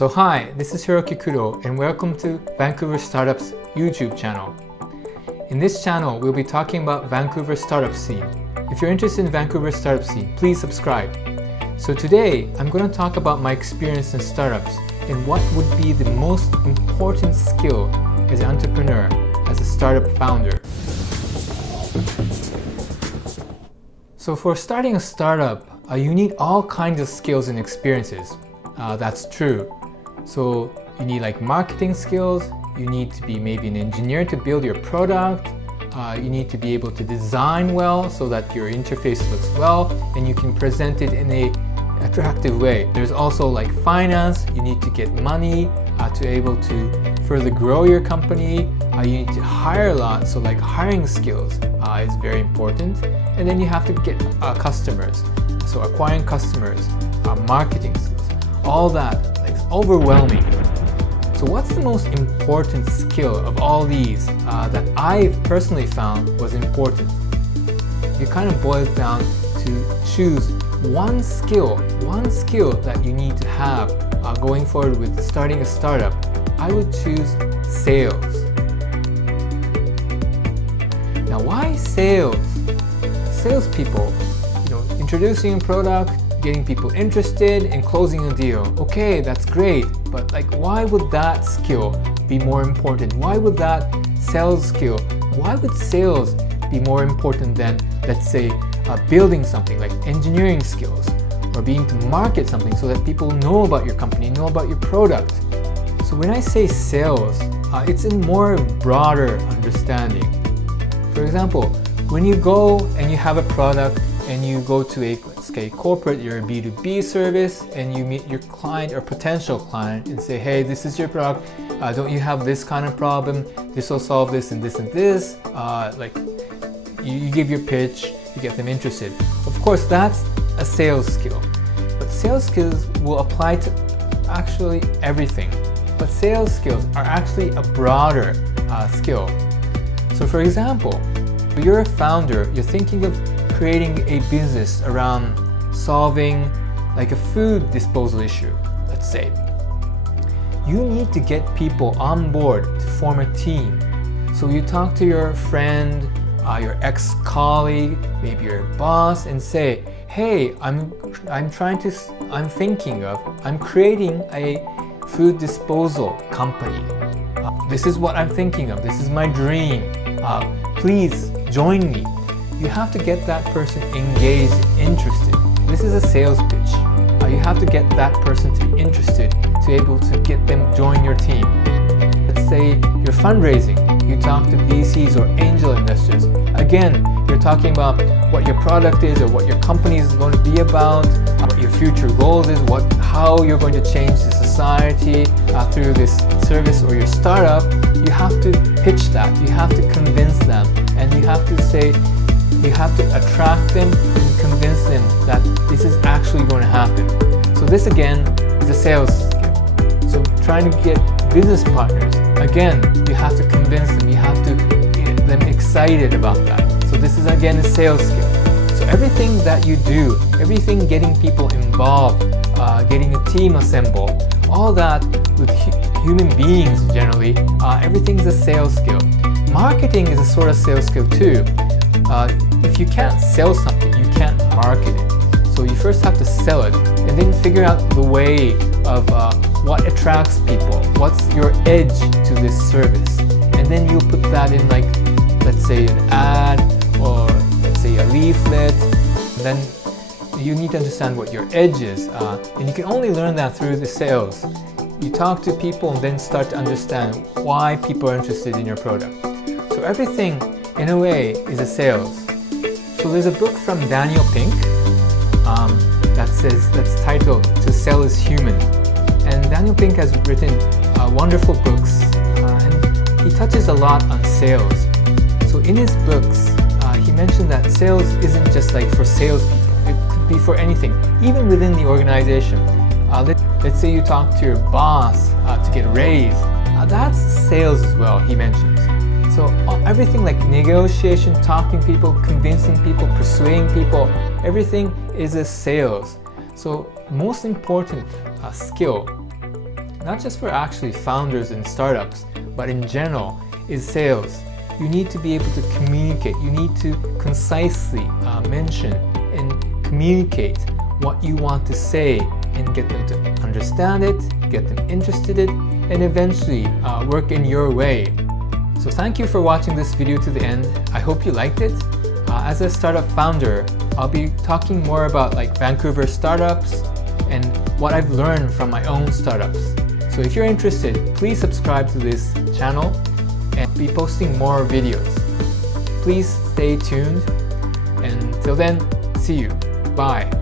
So hi, this is Hiroki Kudo and welcome to Vancouver Startups YouTube channel. In this channel, we'll be talking about Vancouver startup scene. If you're interested in Vancouver startup scene, please subscribe. So today, I'm going to talk about my experience in startups and what would be the most important skill as an entrepreneur, as a startup founder. So for starting a startup, you need all kinds of skills and experiences. That's true. So you need like marketing skills, you need to be maybe an engineer to build your product, you need to be able to design well so that your interface looks well and you can present it in an attractive way. There's also like finance, you need to get money to able to further grow your company. You need to hire a lot, so like hiring skills is very important. And then you have to get customers, so acquiring customers, marketing skills, all that, like overwhelming. So what's the most important skill of all these that I've personally found was important? You kind of boil it down to choose one skill that you need to have going forward with starting a startup. I would choose sales. Now, why sales? Salespeople, introducing a product, getting people interested, and closing a deal. Okay, that's great, but like, why would that skill be more important? Why would that sales skill? Why would sales be more important than, let's say, building something like engineering skills, or being to market something so that people know about your company, know about your product? So when I say sales, it's in more broader understanding. For example, when you go and you have a product and you go to a, let's say, corporate, you're a B2B service, and you meet your client or potential client and say, hey, this is your product, don't you have this kind of problem? This will solve this and this and this. Like you give your pitch, you get them interested. Of course, that's a sales skill, but sales skills will apply to actually everything. But sales skills are actually a broader skill. So for example, you're a founder, you're thinking of creating a business around solving like a food disposal issue, let's say. You need to get people on board to form a team. So you talk to your friend, your ex-colleague, maybe your boss, and say, hey, I'm creating a food disposal company. This is what I'm thinking of. This is my dream. Please join me. You have to get that person engaged, interested. This is a sales pitch. You have to get that person to be interested, to be able to get them join your team. Let's say you're fundraising. You talk to VCs or angel investors. Again, you're talking about what your product is or what your company is going to be about, what your future goals is, how you're going to change the society through this service or your startup. You have to pitch that. You have to convince them, and you have to say, you have to attract them and convince them that this is actually going to happen. So this again is a sales skill. So trying to get business partners, again, you have to convince them, you have to get them excited about that. So this is again a sales skill. So everything that you do, everything getting people involved, getting a team assembled, all that with human beings generally, everything's a sales skill. Marketing is a sort of sales skill too. If you can't sell something, you can't market it. So you first have to sell it and then figure out the way of what attracts people, what's your edge to this service. And then you put that in, like, let's say an ad, or let's say a leaflet. And then you need to understand what your edge is. And you can only learn that through the sales. You talk to people and then start to understand why people are interested in your product. So everything, in a way, is a sales. So there's a book from Daniel Pink that's titled "To Sell is Human." And Daniel Pink has written wonderful books, and he touches a lot on sales. So in his books, he mentioned that sales isn't just like for salespeople. It could be for anything, even within the organization. Let's say you talk to your boss to get a raise. That's sales as well, he mentions. So everything like negotiation, talking to people, convincing people, persuading people, everything is a sales. So most important skill not just for actually founders and startups, but in general, is sales. You need to be able to communicate. You need to concisely mention and communicate what you want to say and get them to understand it, get them interested in it, and eventually work in your way. So thank you for watching this video to the end. I hope you liked it. As a startup founder, I'll be talking more about like Vancouver startups and what I've learned from my own startups. So if you're interested, please subscribe to this channel and be posting more videos. Please stay tuned, and till then, see you. Bye.